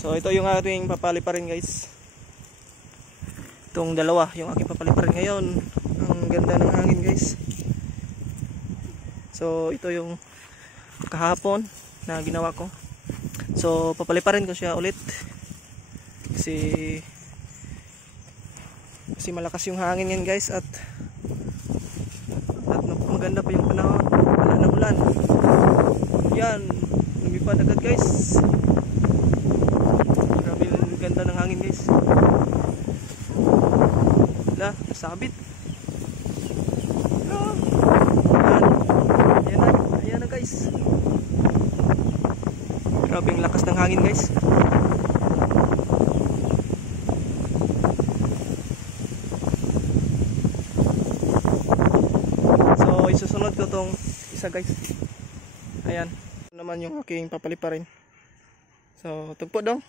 So ito yung ating papaliparin guys. Itong dalawa yung aking papaliparin ngayon. Ang ganda ng hangin guys. So ito yung kahapon na ginawa ko. So papaliparin ko siya ulit. Kasi malakas yung hangin yan guys, at maganda pa yung panahon, wala ng ulan. Yan, lumipad agad guys. Grabe yung ganda ng hangin guys. Wala, nasabit. Ayan na guys. Grabe yung lakas ng hangin guys. Isusunod ko tong isa guys. Ayan. Ito naman yung aking papaliparin. So, tugpo dong.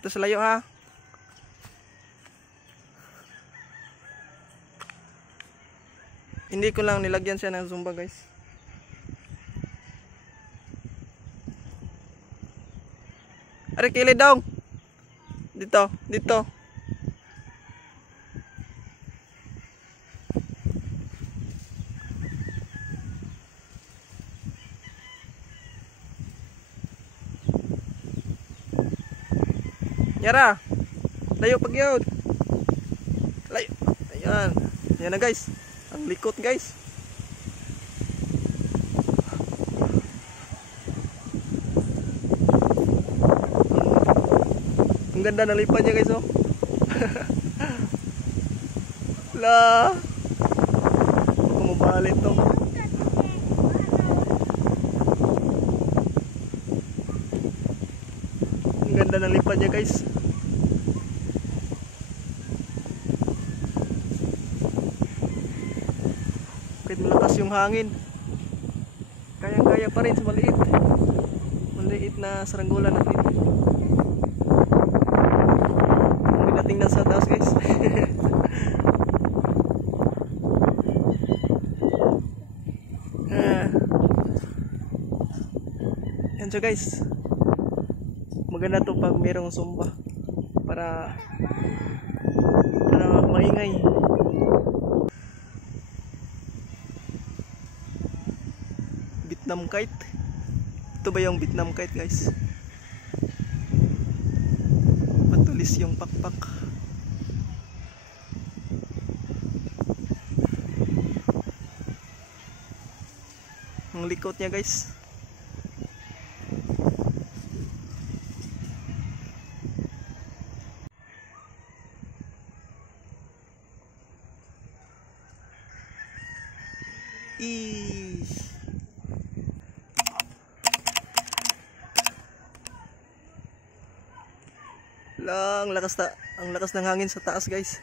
Ito sa layo ha. Hindi ko lang nilagyan siya ng zumba guys. Ari, kilid dong. Dito. Yara. Layo pag yun. Layo. Ayan. Ayan na guys. Ang likot guys. Ang ganda ng lipan niya guys oh. La. Kumabalik to. Ang ganda ng lipan niya guys. Kahit malakas yung hangin, kayang-kaya pa rin sa maliit na saranggola natin. Tingnan sa taas guys. Yan siya guys. Maganda to pag mayroong sumba para maingay. Vietnam kite. Ito ba yung Vietnam kite guys? Matulis yung pakpak. Ang likot niya guys. Ang lakas ng hangin sa taas guys.